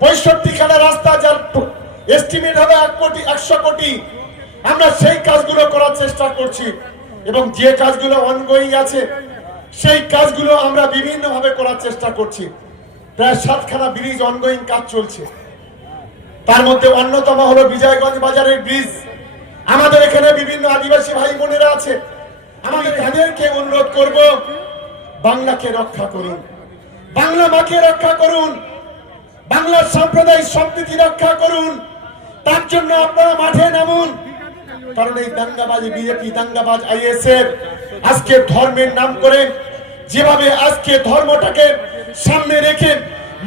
পঁয়ষট্টি খানা রাস্তা যার এস্টিমেট হবে এক কোটি, একশো কোটি। আমরা সেই কাজগুলো করার চেষ্টা করছি এবং যে কাজগুলো অনগোয়িং আছে, সেই কাজগুলো আমরা বিভিন্ন ভাবে করার চেষ্টা করছি। প্রায় সাতখানা ব্রিজ অনগোয়িং কাজ চলছে। তার মধ্যে অন্যতম হলো বিজয়গঞ্জ বাজারের ব্রিজ আমাদের এখানে বিভিন্ন আদিবাসী ভাই বোনেরা আছে। আমাদের তাদেরকে অনুরোধ করব, বাংলাকে রক্ষা করুন। বাংলা মাকে রক্ষা করুন। বাংলার সাম্প্রদায়িক সম্প্রীতি রক্ষা করুন। তার জন্য আপনারা মাঠে নামুন। কারণ এই দাঙ্গাবাজি, বিজেপি দাঙ্গাবাজ, আইএসএফ আজকে ধর্মের নাম করে যেভাবে আজকে ধর্মটাকে সামনে রেখে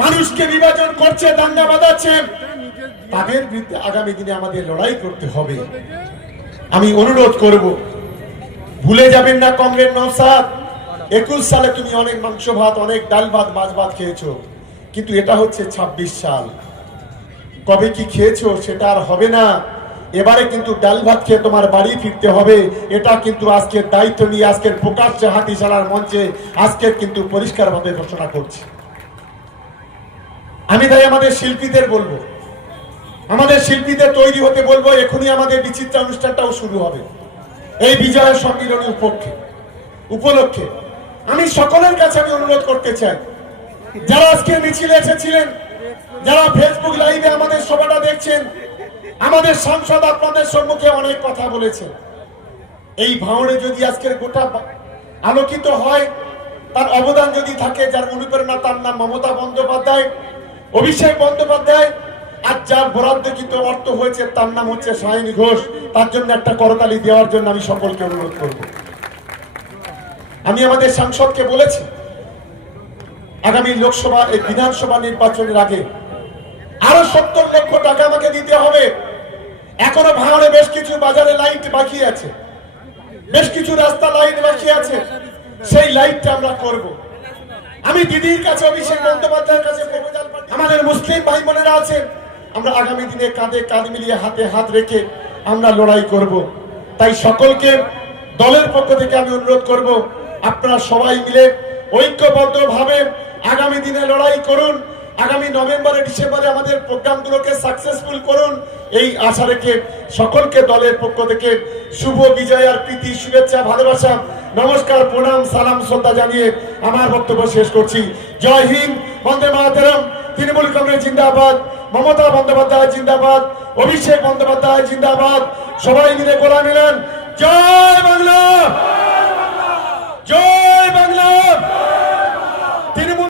মানুষকে বিভাজন করছে, দাঙ্গা বাঁধাচ্ছে, তাদের বিরুদ্ধে আগামী দিনে আমাদের লড়াই করতে হবে। আমি অনুরোধ করব, ভুলে যাবেন না কমরেড নৌসাদ একুশ সালে তুমি অনেক মাংস ভাত, অনেক ডাল ভাত, মাছ ভাত খেয়েছো। কিন্তু এটা হচ্ছে ২৬ সাল। কবে কি খেয়েছো সেটা আর হবে না। এবারে কিন্তু ডাল ভাত খেয়ে তোমার বাড়ি ফিরতে হবে। এটা কিন্তু আজকের দায়িত্ব নিয়ে আজকের প্রকাশ্যে হাতিশালার মঞ্চে আজকের কিন্তু পরিষ্কারভাবে ঘোষণা করছি। আমি তাই আমাদের শিল্পীদের বলব। আমাদের শিল্পীদের তৈরি হতে বলব, এখনই আমাদের বিচিত্রা অনুষ্ঠানটাও শুরু হবে। এই বিজয়ের সম্মিলনী উপলক্ষে। উপলক্ষে। আমি সকলের কাছে আমি অনুরোধ করতে চাই। যারা আজকে মিছিলে এসেছিলেন, যারা ফেসবুক লাইভে আমাদের সভাটা দেখছেন, আমাদের সাংসদ আপনাদের সম্মুখে অনেক কথা বলেছে। এই ভাঙড়ে যদি আজকের গোটা আলোকিত হয়, তার অবদান যদি থাকে, যার অনুপ্রেরণা তার নাম মমতা বন্দ্যোপাধ্যায়, অভিষেক বন্দ্যোপাধ্যায়, আর যার বরাদ্দকৃত অর্থ হয়েছে, তার নাম হচ্ছে সায়নী ঘোষ। তার জন্য একটা করতালি দেওয়ার জন্য আমি সকলকে অনুরোধ করব। আমি আমাদের সাংসদকে বলেছি আগামী লোকসভা, এই বিধানসভা নির্বাচনের আগে আরও সত্তর লক্ষ টাকা আমাকে দিতে হবে। এখনও ভাঙড়ে বেশ কিছু বাজারে লাইট বাকি আছে। বেশ কিছু রাস্তা লাইট বাকি আছে। সেই লাইটটা আমরা করব। আমি দিদির কাছে, অভিষেক বন্দ্যোপাধ্যায়ের কাছে আমাদের মুসলিম ভাই বোনেরা আছে আমরা আগামী দিনে কাঁধে কাঁধ মিলিয়ে হাতে হাত রেখে আমরা লড়াই করব। তাই সকলকে দলের পক্ষ থেকে আমি অনুরোধ করব, আপনারা সবাই মিলে ঐক্যবদ্ধ ভাবে আগামী দিনে লড়াই করুন, আগামী নভেম্বরে ডিসেম্বরে আমাদের প্রোগ্রামগুলোকে সাকসেসফুল করুন। এই আশা রেখে সকলকে দলের পক্ষ থেকে শুভ বিজয় আর প্রীতি, শুভেচ্ছা, ভালোবাসা, নমস্কার, প্রণাম, সালাম, শ্রদ্ধা জানিয়ে আমার বক্তব্য শেষ করছি। জয় হিন্দ, বন্দে মাতরম, তৃণমূল কংগ্রেস জিন্দাবাদ, মমতা বন্দ্যোপাধ্যায় জিন্দাবাদ, অভিষেক বন্দ্যোপাধ্যায় জিন্দাবাদ। সবাই মিলে গোলা মিলেন জয় বাংলা!